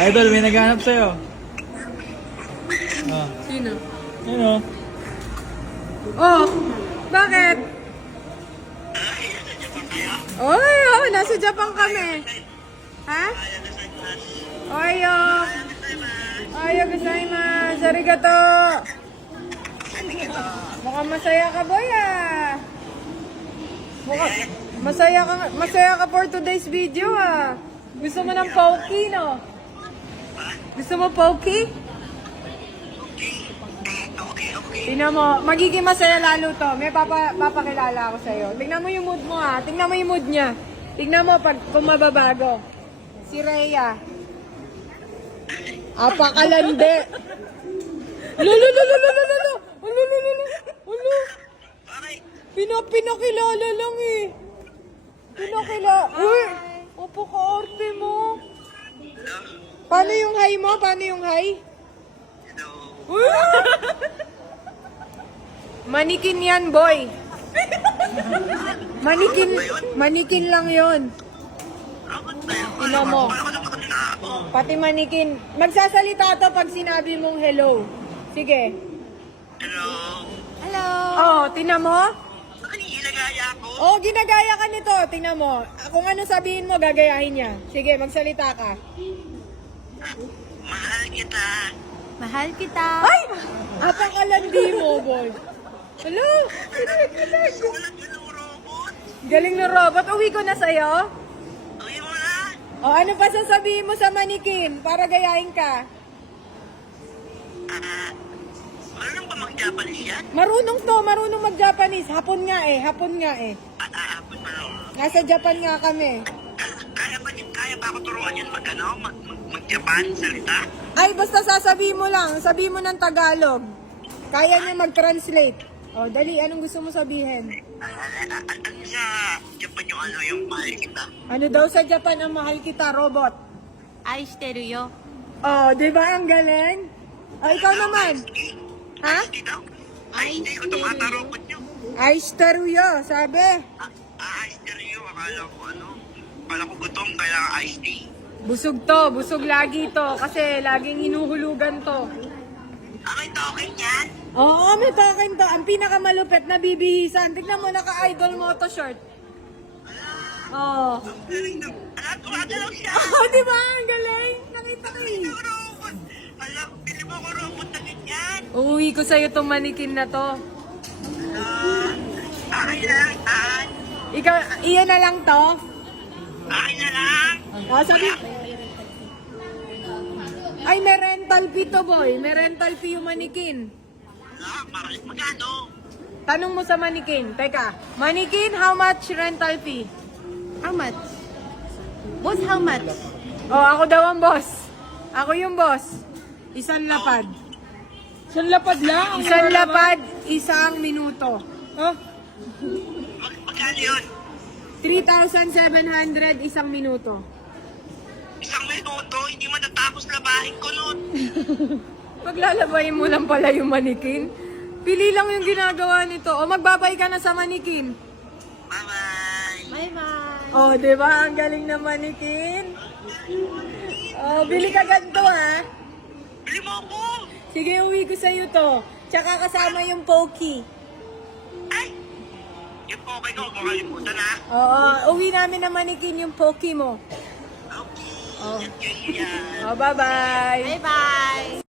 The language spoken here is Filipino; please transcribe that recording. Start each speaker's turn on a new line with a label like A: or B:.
A: Idol, may naghanap sa'yo. Oh,
B: Sino?
A: yun o.
B: Oh, bakit? Oy, oh, nasa Japan kami. Ha? Oyo. Oyo, gozaimasu. Arigato. Mukhang masaya ka, boy, ah. Mukhang masaya ka, masaya ka for today's video, ah. Gusto mo ng pokey, no? Gusto mo pokey? Tingnan mo, magiging masaya lalo to. May papa, papakilala ako sa'yo. Tingnan mo yung mood mo ha. Tingnan mo yung mood niya. Tingnan mo pag kung mababago. Si Rhea. Apakalande. Lalo, lalo, lalo, lalo, lalo. Lalo, lalo, lalo. Lalo. Pina, pinakilala lang eh. Pinakilala. Uy! Apaka-arte mo. Paano yung high mo? Paano yung high? Uy! Manikin yan, boy. Manikin, manikin lang yon. Ino mo. Pati manikin. Magsasalita to pag sinabi mong hello. Sige.
C: Hello?
B: Hello. Oh, tingnan mo.
C: Ano ginagaya ko?
B: Oh, ginagaya ka nito. Tingnan mo. Kung ano sabihin mo, gagayahin niya. Sige, magsalita ka.
C: Mahal kita.
D: Mahal kita.
B: Ay! Apakalandi mo, boy. Hello?
C: Sulat yun ng robot.
B: Galing na robot. Uwi ko na sa'yo.
C: Uwi mo na.
B: O, ano pa sasabihin mo sa manikin para gayahin ka?
C: Ah, marunong ba mag-Japanese yan?
B: Marunong to, marunong mag-Japanese. Hapon nga eh, hapon nga eh.
C: At aapon pa lang.
B: Nasa Japan nga kami
C: kaya ba, kaya ba ako turuan yun mag, ano, mag, mag, mag Japan salita?
B: Ay, basta sasabihin mo lang. Sabihin mo ng Tagalog. Kaya niya mag-translate. O, oh, dali, anong gusto mo sabihin?
C: Ano sa Japan yung ano, yung mahal kita?
B: Ano daw sa Japan ang mahal kita, robot?
D: Ay, shiteru yo.
B: Oh, di ba? Ang galing. Oh, ikaw ano, naman. Ha?
C: Ay, hindi ko tumatarokot nyo. Ay, shiteru yo, sabi. Ay, shiteru akala ko ano akala ko gutom, kailangan ice tea.
B: Busog to, busog lagi to. Kasi laging hinuhulugan to.
C: Okay, token yan.
B: Oo, may token to. Ang pinakamalupit na bibihisan. Tignan mo, naka-idol mo to short. Oo.
C: Galing na. Alam, siya.
B: Oh, di ba? Ang galing. Nakita ko eh.
C: Ang. Alam, pili mo ko robot na ganyan.
B: Uuwi ko sa'yo tong manikin na to.
C: Ah, akin lang.
B: Ikaw, iyan na lang to.
C: Akin na lang.
B: O, sabi... Ay, may rental fee to, boy. May rental fee yung manikin.
C: Ah, magkano?
B: Tanong mo sa manikin. Teka, manikin, how much rental fee?
D: How much? Boss, how much?
B: Oh, ako daw ang boss. Ako yung boss. Isang lapad.
A: Isang lapad lang. ang
B: Isang lapad, isang minuto.
A: Oh,
C: Mag magkano yun?
B: 3,700 isang minuto.
C: Isang minuto, hindi matatapos labahin ko nun.
B: Paglalabayin mo lang pala yung manikin. Pili lang yung ginagawa nito. O magbabay ka na sa manikin.
C: Bye-bye.
D: Bye-bye.
B: O, di ba? Ang galing na manikin. O, bili ka ganito ha.
C: Bili mo ako.
B: Sige, uwi ko sa'yo to. Tsaka kasama yung pokey.
C: Ay! Yung po kayo, makalimutan ha.
B: Oo, uwi namin na manikin yung pokey mo.
C: Okay.
B: Oh.
C: Yan, yan, yan.
B: O, bye-bye.
D: Bye-bye.